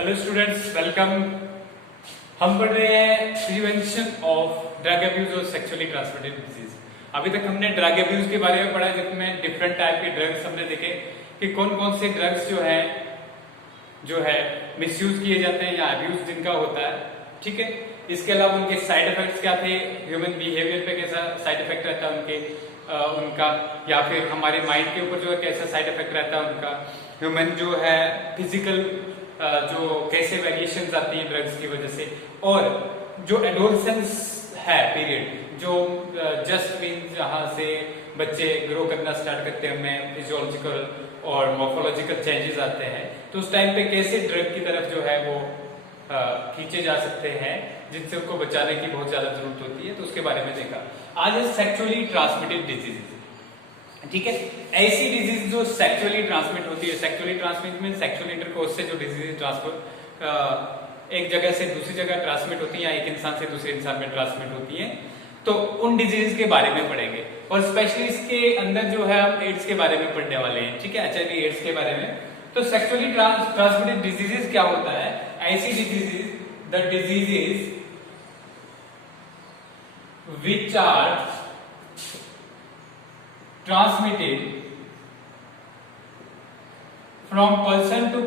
Hello students, welcome. हम पढ़ रहे हैं प्रिवेंशन ऑफ ड्रग अब्यूज और सेक्सुअली ट्रांसमिटेड डिजीज। अभी तक हमने ड्रग अब्यूज के बारे में पढ़ा, जिसमें डिफरेंट टाइप के ड्रग्स हमने देखे कि कौन कौन से ड्रग्स जो है मिसयूज किए जाते हैं या अब्यूज जिनका होता है। ठीक है, इसके अलावा उनके साइड इफेक्ट्स क्या थे, ह्यूमन बिहेवियर पे कैसा साइड इफेक्ट रहता है उनका, या फिर हमारे माइंड के ऊपर जो है कैसा साइड इफेक्ट रहता है उनका, ह्यूमन जो है फिजिकल जो कैसे वेरिएशंस आती हैं ड्रग्स की वजह से, और जो एडोलसेंस है पीरियड जो जस्ट मीन जहां से बच्चे ग्रो करना स्टार्ट करते हैं, उनमें फिजियोलॉजिकल और मॉर्फोलॉजिकल चेंजेस आते हैं, तो उस टाइम पे कैसे ड्रग की तरफ जो है वो खींचे जा सकते हैं, जिनसे उनको बचाने की बहुत ज्यादा जरूरत होती है, तो उसके बारे में देखा। आज है सेक्सुअली ट्रांसमिटेड डिजीजेस। ठीक है, ऐसी डिजीज जो सेक्सुअली ट्रांसमिट होती है। सेक्सुअली ट्रांसमिट में सेक्सुअल इंटरकोर्स से जो डिजीज ट्रांसफर एक जगह से दूसरी जगह ट्रांसमिट होती है या एक इंसान से दूसरे इंसान में ट्रांसमिट होती है, तो उन डिजीज के बारे में पढ़ेंगे। और स्पेशली इसके अंदर जो है हम एड्स के बारे में पढ़ने वाले हैं। ठीक है, एचआईवी एड्स के बारे में। तो सेक्सुअली ट्रांसमिटेड डिजीजेस क्या होता है? ऐसी diseases, the diseases which are transmitted from person to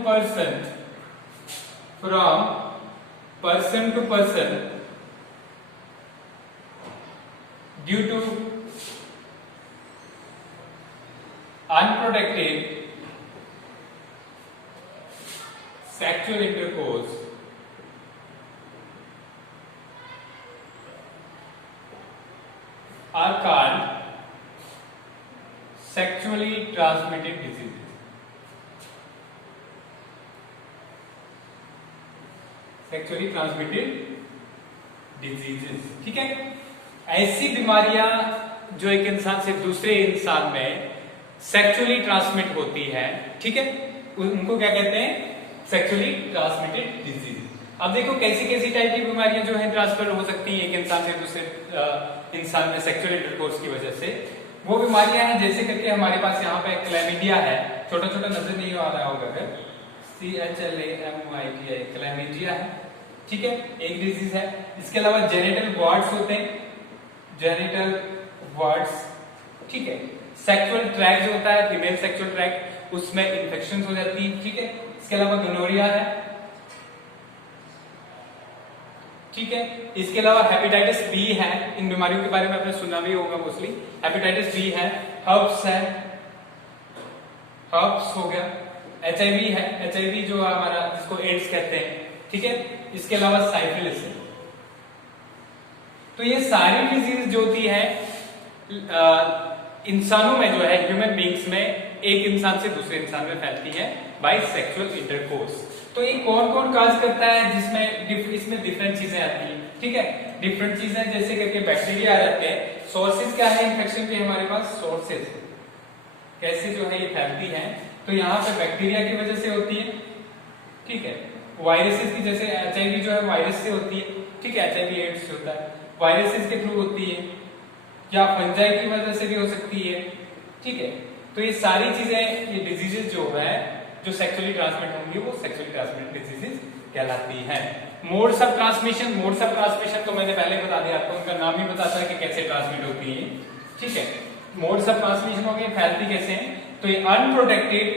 person due to unprotected sexual intercourse are called sexually transmitted diseases. Sexually transmitted diseases। ठीक है, ऐसी बीमारियां जो एक इंसान से दूसरे इंसान में सेक्सुअली ट्रांसमिट होती है, ठीक है, उनको क्या कहते हैं? Sexually transmitted disease. अब देखो कैसी कैसी टाइप की बीमारियां जो है ट्रांसफर हो सकती है एक इंसान से दूसरे इंसान में सेक्सुअल इंटरकोर्स की वजह से। वो बीमारियां हैं जैसे करके हमारे पास यहाँ पे क्लैमिडिया है, छोटा छोटा नजर नहीं आ रहा होगा अगर, CHLAMYDIA क्लैमिडिया है। ठीक है, एक डिजीज है। इसके अलावा जेनिटल वार्ड्स होते हैं, जेनिटल वार्ड्स। ठीक है, सेक्सुअल ट्रैक्ट जो होता है, फीमेल सेक्सुअल ट्रैक्ट, उसमें इन्फेक्शन हो जाती है। ठीक है, इसके अलावा गोनोरिया है। ठीक है, इसके अलावा हेपेटाइटिस बी है। इन बीमारियों के बारे में आपने सुना भी होगा मोस्टली। हेपेटाइटिस बी है, हर्प्स है, हर्प्स हो गया, एचआईवी है, एचआईवी जो हमारा जिसको एड्स कहते हैं। ठीक है, इसके अलावा साइफिलिस है। तो ये सारी डिजीज जो होती है इंसानों में जो है, ह्यूमन बींग्स में, एक इंसान से दूसरे इंसान में फैलती है बाय सेक्सुअल इंटरकोर्स। तो ये कौन कौन काज करता है, जिसमें इसमें डिफरेंट चीजें आती हैं। ठीक है, डिफरेंट चीजें जैसे करके बैक्टीरिया आ जाते हैं। सोर्सेज क्या है इन्फेक्शन के हमारे पास? सोर्सेज कैसे जो है ये फैलती है, तो यहाँ पे बैक्टीरिया की वजह से होती है। ठीक है, वायरसेस की, जैसे एचआईवी जो है वायरस से होती है। ठीक है, एचआईवी एड्स होता है वायरसेस के थ्रू होती है, या फंजाई की वजह से भी हो सकती है। ठीक है, तो ये सारी चीजें, ये डिजीजेस जो है जो सेक्सुअली ट्रांसमिट होंगी, वो सेक्सुअली ट्रांसमिटेड डिजीजेस कहलाती हैं। Modes of transmission, modes of transmission तो मैंने पहले बता दिया आपको, उनका नाम ही बताता है कि कैसे ट्रांसमिट होती है। ठीक है, मोड्स ऑफ ट्रांसमिशन हो गए, फैलती कैसे हैं? तो ये अनप्रोटेक्टेड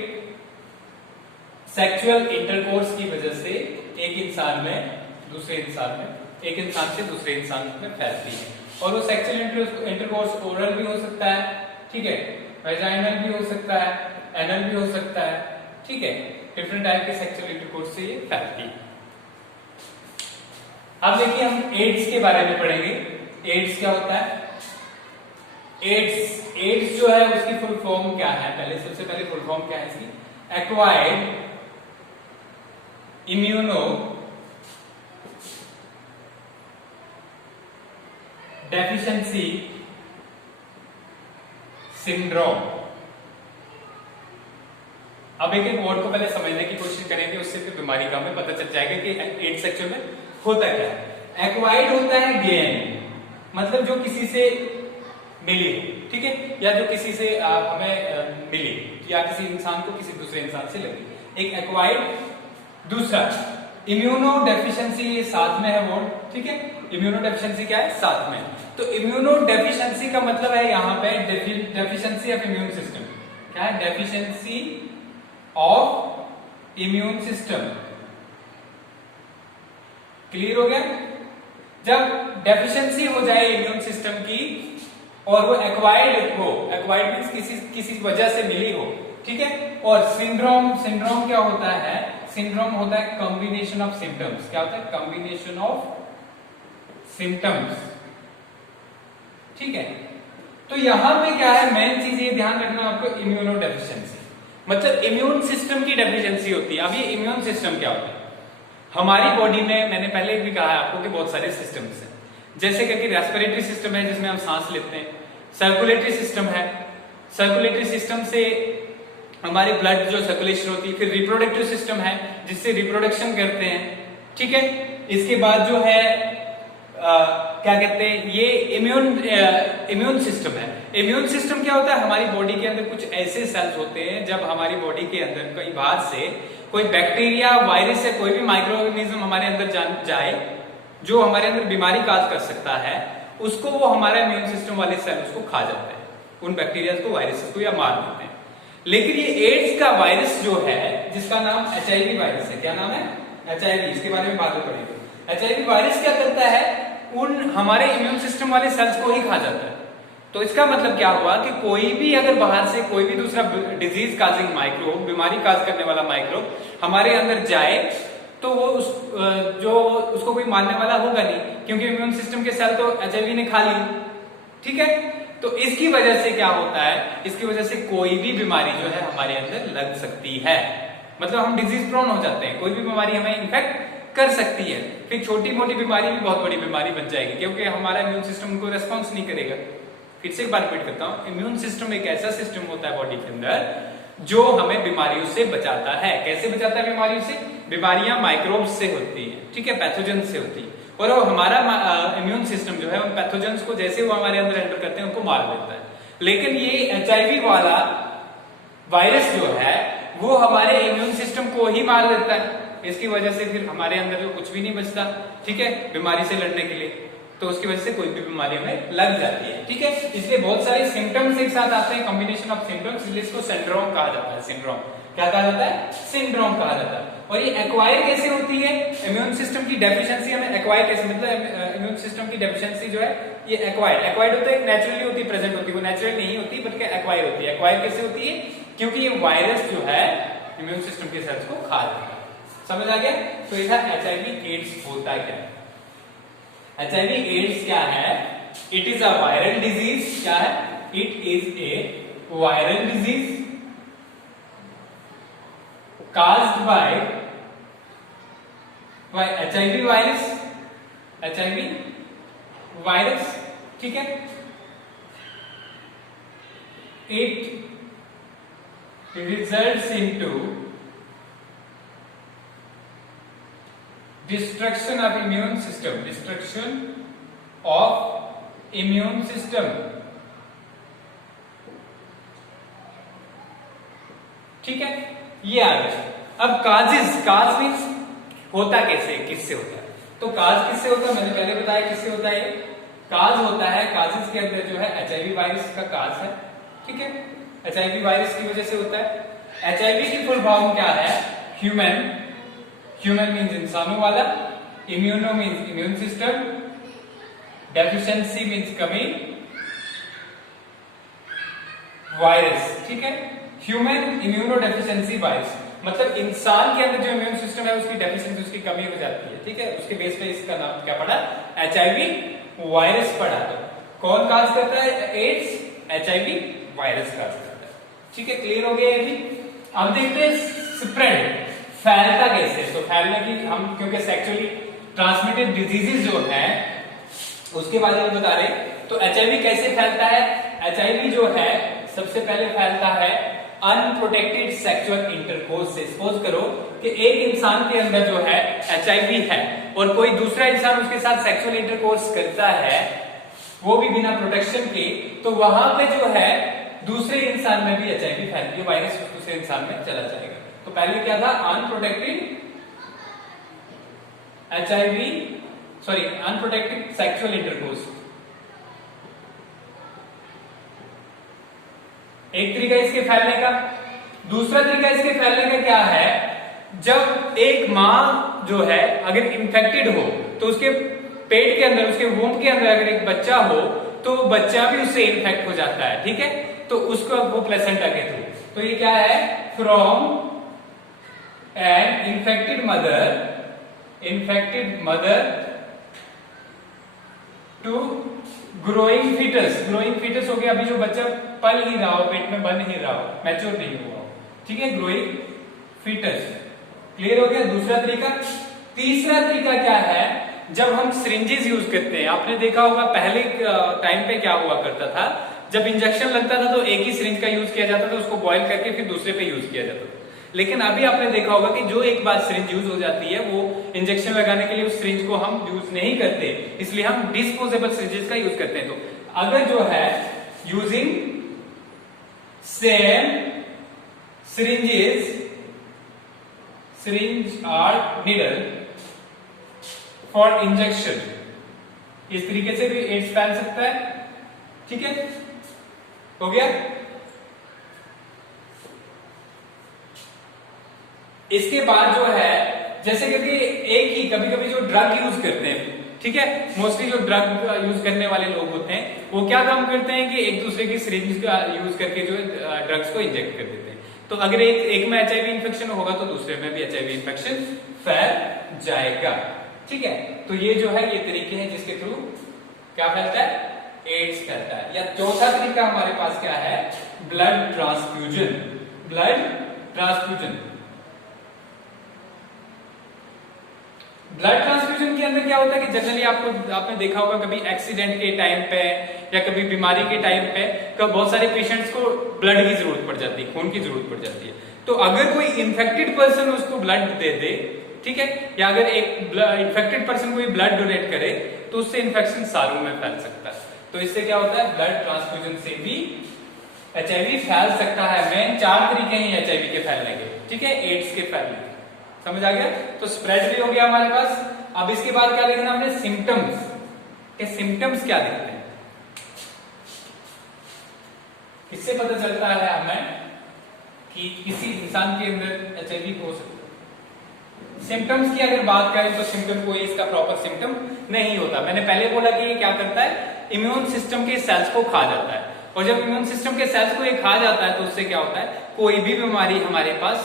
सेक्सुअल इंटरकोर्स की वजह से एक इंसान में दूसरे इंसान में, एक इंसान से दूसरे इंसान में फैलती है। और वो सेक्सुअल इंटरकोर्स ओरल भी हो सकता है, ठीक है, वेजाइनल भी हो सकता है, एनल भी हो सकता है। ठीक है, डिफरेंट टाइप के सेक्सुअल इंटरकोर्स से ये फैलती है। अब देखिए हम एड्स के बारे में पढ़ेंगे। एड्स क्या होता है? एड्स जो है उसकी फुल फॉर्म क्या है? सबसे पहले फुल फॉर्म क्या है इसकी? Acquired immuno deficiency syndrome. अब एक एक वर्ड को पहले समझने की कोशिश करेंगे, उससे फिर बीमारी का हमें पता चल जाएगा कि एड्स एक्चुअल में होता क्या है। एक्वायर्ड होता है गेन, मतलब जो किसी से मिली, ठीक है, या जो किसी से हमें मिली, या किसी इंसान को किसी दूसरे इंसान से लगी, एक एक्वायर्ड। दूसरा इम्यूनो डेफिशिएंसी साथ में है वर्ड, ठीक है। इम्यूनो डेफिशिएंसी क्या है, साथ में। तो इम्यूनो डेफिशिएंसी का मतलब है यहां पे डेफिशिएंसी ऑफ इम्यून सिस्टम। क्या है, deficiency of immune system. Clear हो गया। जब डेफिशिएंसी हो जाए इम्यून सिस्टम की और वो एक्वायर्ड हो, एक्वायर्ड मींस किसी वजह से मिली हो, ठीक है। और सिंड्रोम क्या होता है, सिंड्रोम होता है कॉम्बिनेशन ऑफ सिम्टम्स। क्या होता है, कॉम्बिनेशन ऑफ सिम्टम्स, ठीक है। तो यहां पे क्या है, मेन चीज ये ध्यान रखना आपको, इम्यूनो डेफिशिएंसी मतलब इम्यून सिस्टम की डेफिशिएंसी होती है। अब ये इम्यून सिस्टम क्या होता है, हमारी बॉडी में, मैंने पहले भी कहा है आपको कि बहुत सारे सिस्टम्स हैं, जैसे कि रेस्पिरेटरी सिस्टम है जिसमें हम सांस लेते हैं, सर्कुलेटरी सिस्टम है, सर्कुलेटरी सिस्टम से हमारी ब्लड जो सर्कुलेशन होती है, फिर रिप्रोडक्टिव सिस्टम है जिससे रिप्रोडक्शन करते हैं, ठीक है। इसके बाद जो है क्या कहते हैं, ये इम्यून सिस्टम है। इम्यून सिस्टम क्या होता है, हमारी बॉडी के अंदर कुछ ऐसे सेल्स होते हैं, जब हमारी बॉडी के अंदर कई बाहर से कोई बैक्टीरिया, वायरस या कोई भी माइक्रो ऑर्गेनिज्म हमारे अंदर जाए जो हमारे अंदर बीमारी काज कर सकता है, उसको वो हमारा इम्यून सिस्टम वाले सेल उसको खा जाते हैं, उन बैक्टीरिया को, वायरस को, या मार देते हैं। लेकिन ये एड्स का वायरस जो है, जिसका नाम HIV वायरस है, क्या नाम है, HIV, इसके बारे में बात करेंगे। HIV वायरस क्या करता है, उन हमारे इम्यून सिस्टम वाले सेल्स को ही खा जाता है। तो इसका मतलब क्या हुआ कि कोई भी अगर बाहर से कोई भी दूसरा डिजीज काजिंग माइक्रोब, बीमारी काज करने वाला माइक्रोब हमारे अंदर जाए, तो वो उसको कोई मारने वाला होगा नहीं, क्योंकि इम्यून सिस्टम के सेल तो HIV ने खा ली, ठीक है। तो इसकी वजह से क्या होता है, इसकी वजह से कोई भी बीमारी जो है हमारे अंदर लग सकती है, मतलब हम डिजीज प्रोन हो जाते हैं, कोई भी बीमारी हमें इन्फेक्ट कर सकती है। फिर छोटी मोटी बीमारी भी बहुत बड़ी बीमारी बन जाएगी, क्योंकि हमारा इम्यून सिस्टम उनको रेस्पॉन्स नहीं करेगा। फिर से एक बार रिपीट करता हूं, इम्यून सिस्टम एक ऐसा सिस्टम होता है बॉडी के अंदर जो हमें बीमारियों से बचाता है। कैसे बचाता है बीमारियों से, बीमारियां माइक्रोब्स से होती है, ठीक है, पैथोजन से होती है, और वो हमारा इम्यून सिस्टम जो है उन पैथोजेंस को जैसे वो हमारे अंदर एंटर करते हैं उनको मार देता है। लेकिन ये HIV वाला वायरस जो है वो हमारे इम्यून सिस्टम को ही मार देता है। इसकी वजह से फिर हमारे अंदर जो कुछ भी नहीं बचता, ठीक है, बीमारी से लड़ने के लिए। तो उसकी वजह से कोई भी बीमारी में लग जाती है, ठीक है। इसलिए बहुत सारे सिम्टम्स एक साथ आते हैं, कॉम्बिनेशन ऑफ सिम्टम्स, इसलिए इसको सिंड्रोम कहा जाता है। सिंड्रोम क्या कहा जाता है, सिंड्रोम कहा जाता है। और ये एक्वायर कैसे होती है, इम्यून सिस्टम की डेफिशिएंसी हमें एक्वायर कैसे, मतलब इम्यून सिस्टम की डेफिशिएंसी जो है ये एक्वायर्ड होता है, नेचुरली होती है, प्रेजेंट होती है, वो नेचुरल नहीं होती बल्कि एक्वायर होती है। एक्वायर कैसे होती है, क्योंकि ये वायरस जो है इम्यून सिस्टम के सेल्स को खा जाता है। समझ आ गया। तो ये था HIV एड्स होता है क्या, HIV एड्स क्या है, it is a viral disease. क्या है, it is a viral disease caused by HIV virus, ठीक है। It results into destruction of immune system, ठीक है। ये आ गया। अब काज मीन्स होता कैसे, किससे होता है, तो काज किससे होता है, मैंने पहले बताया किससे होता है। काज होता है, काजेस के अंदर जो है HIV वायरस का काज है, ठीक है। HIV वायरस की वजह से होता है। HIV की फुल फॉर्म क्या है, ह्यूमन मीन्स इंसानों वाला, immuno means immune system, deficiency means कमी, वायरस, ठीक है। ह्यूमन इम्यूनो डेफिशिएंसी वायरस मतलब इंसान के अंदर जो इम्यून सिस्टम है उसकी डेफिशिएंसी, उसकी कमी हो जाती है, ठीक है। उसके बेस पे इसका नाम क्या पड़ा, HIV वायरस पड़ा। तो कौन काज करता है, एड्स HIV वायरस काज करता है, ठीक है। क्लियर हो गया ये भी। अब देखते हैं स्प्रेड, फैलता कैसे। तो फैलने की हम, क्योंकि सेक्सुअली ट्रांसमिटेड डिजीजेस जो है उसके बारे में बता रहे, तो HIV कैसे फैलता है। HIV जो है सबसे पहले फैलता है अनप्रोटेक्टेड सेक्सुअल इंटरकोर्स से। सपोज करो कि एक इंसान के अंदर जो है HIV है और कोई दूसरा इंसान उसके साथ सेक्सुअल इंटरकोर्स करता है, वो भी बिना प्रोटेक्शन के, तो वहां पे जो है दूसरे इंसान में भी HIV फैलती है, वायरस दूसरे इंसान में चला जाएगा। तो पहले क्या था, unprotected HIV sorry unprotected sexual intercourse. एक तरीका इसके फैलने का। दूसरा तरीका इसके फैलने का क्या है, जब एक माँ जो है अगर इन्फेक्टेड हो तो उसके पेट के अंदर, उसके वूम्ब के अंदर अगर एक बच्चा हो तो बच्चा भी उससे इन्फेक्ट हो जाता है, ठीक है, तो उसको वो प्लेसेंटा के थ्रू। तो ये क्या है, from an infected mother to growing foetus. Growing foetus हो गया अभी जो बच्चा पल ही रहा हो, पेट में बन ही रहा हो, मैच्योर नहीं हुआ हो, ठीक है, ग्रोइंग फीटस। क्लियर हो गया दूसरा तरीका। तीसरा तरीका क्या है, जब हम सिरिंजेस यूज करते हैं, आपने देखा होगा पहले टाइम पे क्या हुआ करता था, जब इंजेक्शन लगता था तो एक ही सिरिंज का यूज किया जाता था, उसको बॉयल करके फिर दूसरे पे यूज किया जाता था। लेकिन अभी आपने देखा होगा कि जो एक बार सिरिंज यूज हो जाती है वो इंजेक्शन लगाने के लिए उस सिरिंज को हम यूज नहीं करते, इसलिए हम डिस्पोजेबल सिरिंजेस का यूज करते हैं। तो अगर जो है using same syringe or needle for injection, इस तरीके से भी एड्स फैल सकता है, ठीक है, हो गया। इसके बाद जो है जैसे कि एक ही कभी कभी जो ड्रग यूज करते हैं, ठीक है, मोस्टली जो ड्रग यूज करने वाले लोग होते हैं वो क्या काम करते हैं कि एक दूसरे की सिरिंज का यूज करके जो ड्रग्स को इंजेक्ट कर देते हैं। तो अगर एक में HIV इन्फेक्शन होगा तो दूसरे में भी HIV इन्फेक्शन फैल जाएगा, ठीक है। तो ये जो है ये तरीके हैं जिसके थ्रू क्या फैलता है, एड्स फैलता है। या चौथा तरीका हमारे पास क्या है, blood transfusion. Blood transfusion, blood transfusion के अंदर क्या होता है कि जनरली आपने देखा होगा कभी एक्सीडेंट के टाइम पे या कभी बीमारी के टाइम पे कब बहुत सारे पेशेंट्स को ब्लड की जरूरत पड़ जाती है, खून की जरूरत पड़ जाती है। तो अगर कोई इन्फेक्टेड पर्सन उसको ब्लड दे दे, ठीक है, या अगर एक इन्फेक्टेड पर्सन कोई ब्लड डोनेट करे तो उससे इन्फेक्शन सालों में फैल सकता है। तो इससे क्या होता है, ब्लड ट्रांसफ्यूजन से भी HIV फैल सकता है। मेन 4 तरीके हैं HIV के फैलने के, ठीक है, एड्स के फैलने के, समझ आ गया। तो स्प्रेड भी हो गया हमारे पास। अब इसके बाद क्या देखना हमने, सिम्टम्स के सिम्टम्स क्या दिखते हैं, इससे पता चलता है हमें कि किसी इंसान के अंदर HIV हो सकता है। सिम्टम्स की अगर बात करें तो सिम्टम कोई इसका प्रॉपर सिम्टम नहीं होता। मैंने पहले बोला कि ये क्या करता है, इम्यून सिस्टम के सेल्स को खा जाता है, और जब इम्यून सिस्टम के सेल्स को ये खा जाता है तो उससे क्या होता है, कोई भी बीमारी हमारे पास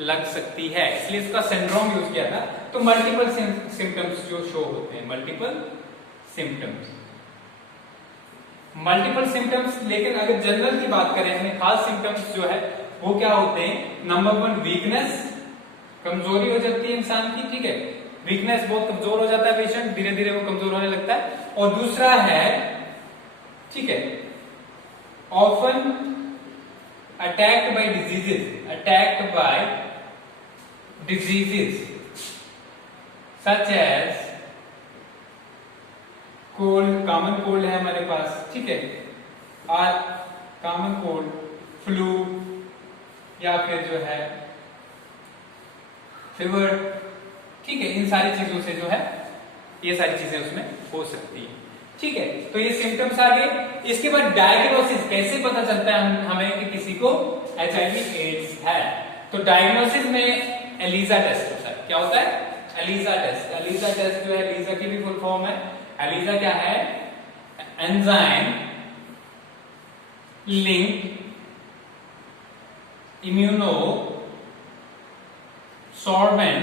लग सकती है, इसलिए इसका सिंड्रोम यूज किया था। तो मल्टीपल सिम्टम्स जो शो होते हैं, मल्टीपल सिम्टम्स। लेकिन अगर जनरल की बात करें, हमें खास सिम्टम्स जो है वो क्या होते हैं, नंबर 1 वीकनेस, कमजोरी हो जाती है इंसान की, ठीक है, वीकनेस, बहुत कमजोर हो जाता है पेशेंट, धीरे धीरे वो कमजोर होने लगता है। और दूसरा है, ठीक है, often attacked by diseases such as cold, common cold है हमारे पास, ठीक है, और कॉमन कोल्ड, फ्लू, या फिर जो है फीवर, ठीक है, इन सारी चीजों से जो है ये सारी चीजें उसमें हो सकती है, ठीक है। तो ये सिम्टम्स आ गए। इसके बाद डायग्नोसिस, कैसे पता चलता है हमें कि किसी को HIV एड्स है। तो डायग्नोसिस में एलिजा टेस्ट होता है। क्या होता है, एलिजा टेस्ट। एलिजा टेस्ट जो है, एलिजा की भी फुल फॉर्म है। एलिजा क्या है, enzyme linked immuno sorbent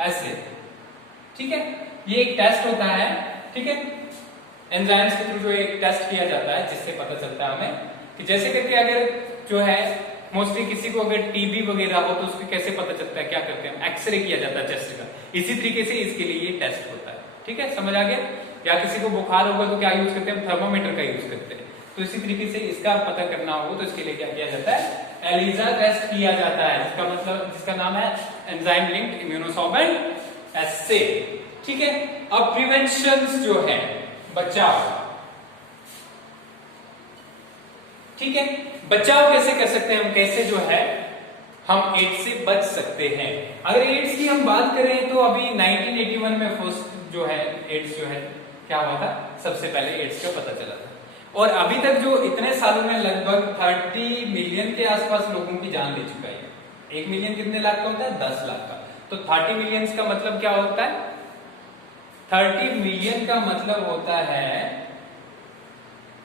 acid, ठीक है, ये एक टेस्ट होता है, ठीक है, एंजाइम्स के थ्रू जो एक टेस्ट किया जाता है जिससे पता चलता है हमें कि जैसे करके अगर जो है मोस्टली किसी को अगर टीबी वगैरह हो तो उसको कैसे पता चलता है, क्या करते हैं, एक्सरे किया जाता है चेस्ट का, इसी तरीके से इसके लिए ये टेस्ट होता है, ठीक है, समझ आ गया। या किसी को बुखार होगा तो क्या यूज करते हैं, थर्मोमीटर का यूज करते हैं। तो इसी तरीके से इसका पता करना हो तो इसके लिए क्या किया जाता है, एलिजा टेस्ट किया जाता है, जिसका मतलब, जिसका नाम है एंजाइम लिंक्ड इम्यूनोसॉर्बेंट एस्से, ठीक है। अब प्रिवेंशन जो है, बचाव, ठीक है, बचाव कैसे कर सकते हैं हम, कैसे जो है हम एड्स से बच सकते हैं। अगर एड्स की हम बात करें तो अभी 1981 में फर्स्ट जो है एड्स जो है क्या हुआ था, सबसे पहले एड्स का पता चला था। और अभी तक जो इतने सालों में लगभग 30 मिलियन के आसपास लोगों की जान ले चुका है। 1 मिलियन कितने लाख का होता है? 10 लाख का। तो 30 मिलियन का मतलब क्या होता है? 30 मिलियन का मतलब होता है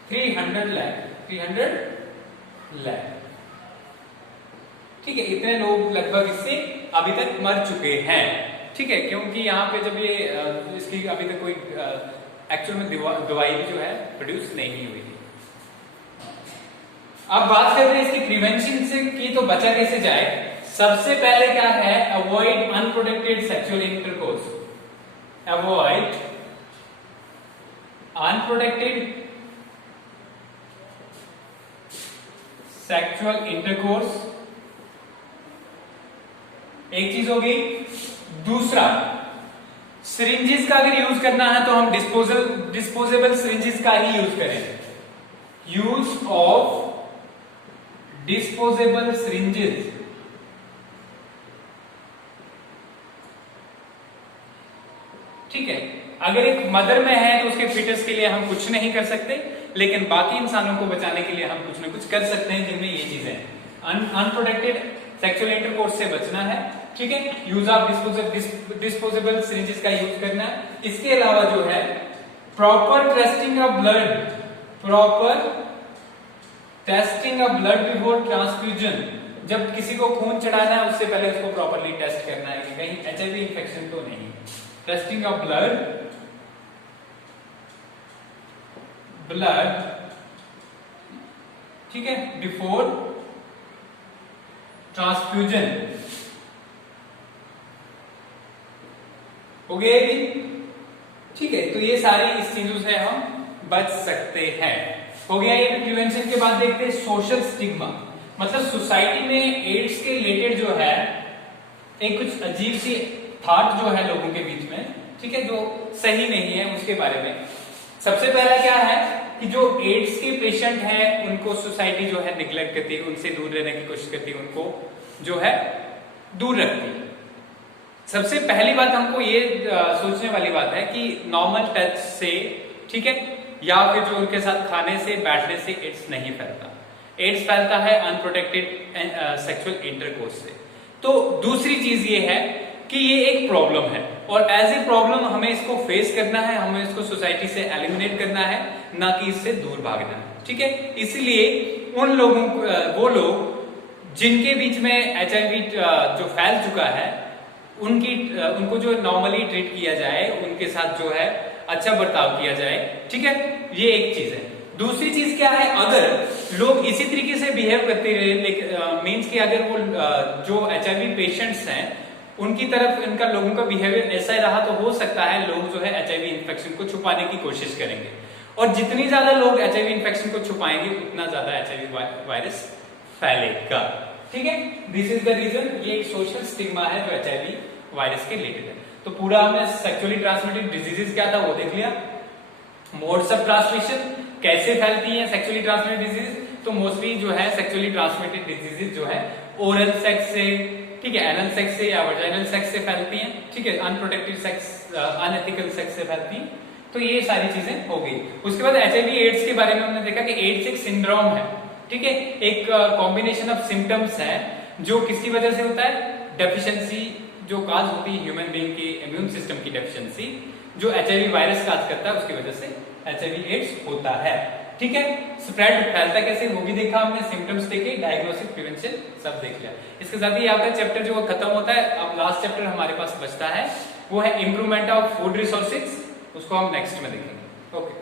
300 लाख। 300 लाख, ठीक है। इतने लोग लगभग इससे अभी तक मर चुके हैं, ठीक है। क्योंकि यहाँ पे जब ये इसकी अभी तक कोई एक्चुअल में दवाई भी जो है प्रोड्यूस नहीं हुई थी। अब बात करते हैं इसकी प्रिवेंशन से की, तो बचा कैसे जाए। सबसे पहले क्या है? Avoid unprotected sexual intercourse. Avoid unprotected sexual intercourse, एक चीज होगी। दूसरा, सिरिंजेस का अगर यूज करना है तो हम डिस्पोजेबल सिरिंजेस का ही यूज करें। यूज ऑफ डिस्पोजेबल सिरिंजेस, ठीक है। अगर एक मदर में है तो उसके फीटस के लिए हम कुछ नहीं कर सकते, लेकिन बाकी इंसानों को बचाने के लिए हम कुछ ना कुछ कर सकते हैं, जिनमें ये चीजें अनप्रोटेक्टेड सेक्सुअल इंटरकोर्स से बचना है, ठीक है। यूज ऑफ डिस्पोजेबल सिरिंजेस का यूज करना है। इसके अलावा जो है proper testing of blood, proper testing of blood before transfusion. जब किसी को खून चढ़ाना है उससे पहले उसको प्रॉपरली टेस्ट करना है कि कहीं एचआईवी इंफेक्शन तो नहीं। टेस्टिंग ऑफ ब्लड, ठीक है, बिफोर ट्रांसफ्यूजन। हो गया भी, ठीक है। तो ये सारी इस चीजों से हम बच सकते हैं। हो गया ये प्रिवेंशन। के बाद देखते हैं सोशल स्टिग्मा, मतलब सोसाइटी में एड्स के रिलेटेड जो है एक कुछ अजीब सी थॉट जो है लोगों के बीच में, ठीक है, जो सही नहीं है, उसके बारे में। सबसे पहला क्या है कि जो एड्स के पेशेंट हैं उनको सोसाइटी जो है निग्लेक्ट करती है, उनसे दूर रहने की कोशिश करती है, उनको जो है दूर रखती है। सबसे पहली बात हमको ये सोचने वाली बात है कि नॉर्मल टच से, ठीक है, या फिर जो उनके साथ खाने से बैठने से एड्स नहीं फैलता। एड्स फैलता है अनप्रोटेक्टेड सेक्सुअल इंटरकोर्स से। तो दूसरी चीज ये है कि ये एक प्रॉब्लम है और एज ए प्रॉब्लम हमें इसको फेस करना है, हमें इसको सोसाइटी से एलिमिनेट करना है, ना कि इससे दूर भागना है, ठीक है। इसलिए उन लोगों को, वो लोग जिनके बीच में एचआईवी जो फैल चुका है, उनको जो नॉर्मली ट्रीट किया जाए, उनके साथ जो है अच्छा बर्ताव किया जाए, ठीक है, ये एक चीज है। दूसरी चीज क्या है, अगर लोग इसी तरीके से बिहेव करते रहे, मीन्स कि अगर वो जो एचआईवी पेशेंट्स हैं उनकी तरफ इनका लोगों का बिहेवियर ऐसा ही रहा, तो हो सकता है लोग जो है एचआईवी इन्फेक्शन को छुपाने की कोशिश करेंगे, और जितनी ज्यादा लोग एचआईवी इन्फेक्शन को छुपाएंगे उतना ज्यादा एचआईवी वायरस फैलेगा, ठीक है। This is the reason. ये एक सोशल स्टिग्मा है जो एचआईवी वायरस के रिलेटेड है। तो पूरा हमने सेक्सुअली ट्रांसमिटेड डिजीजेस क्या था वो देख लिया। मोड्स ऑफ ट्रांसमिशन, कैसे फैलती है सेक्सुअली ट्रांसमिटेड डिजीज, तो मोस्टली जो है सेक्सुअली ट्रांसमिटेड डिजीजेस जो है ओरल सेक्स से, ठीक है, एनल सेक्स से या वजाइनल सेक्स से फैलती हैं, ठीक है, अनप्रोटेक्टेड सेक्स, अनएथिकल सेक्स से फैलती हैं। तो ये सारी चीजें हो गई। उसके बाद एचआईवी एड्स के बारे में हमने देखा कि एड्स एक सिंड्रोम है, ठीक है, एक कॉम्बिनेशन ऑफ सिम्टम्स है जो किसकी वजह से होता है, डेफिशिएंसी जो काज होती है ह्यूमन बीइंग की इम्यून सिस्टम की डेफिशिएंसी, जो एचआईवी वायरस काज करता है, उसकी वजह से एचआईवी एड्स होता है, ठीक है। स्प्रेड फैलता कैसे वो भी देखा हमने, सिम्टम्स देखे, डायग्नोसिस, प्रिवेंशन सब देख लिया। इसके साथ ही आपका चैप्टर जो खत्म होता है। अब लास्ट चैप्टर हमारे पास बचता है, वो है इंप्रूवमेंट ऑफ फूड रिसोर्सेज, उसको हम नेक्स्ट में देखेंगे। ओके।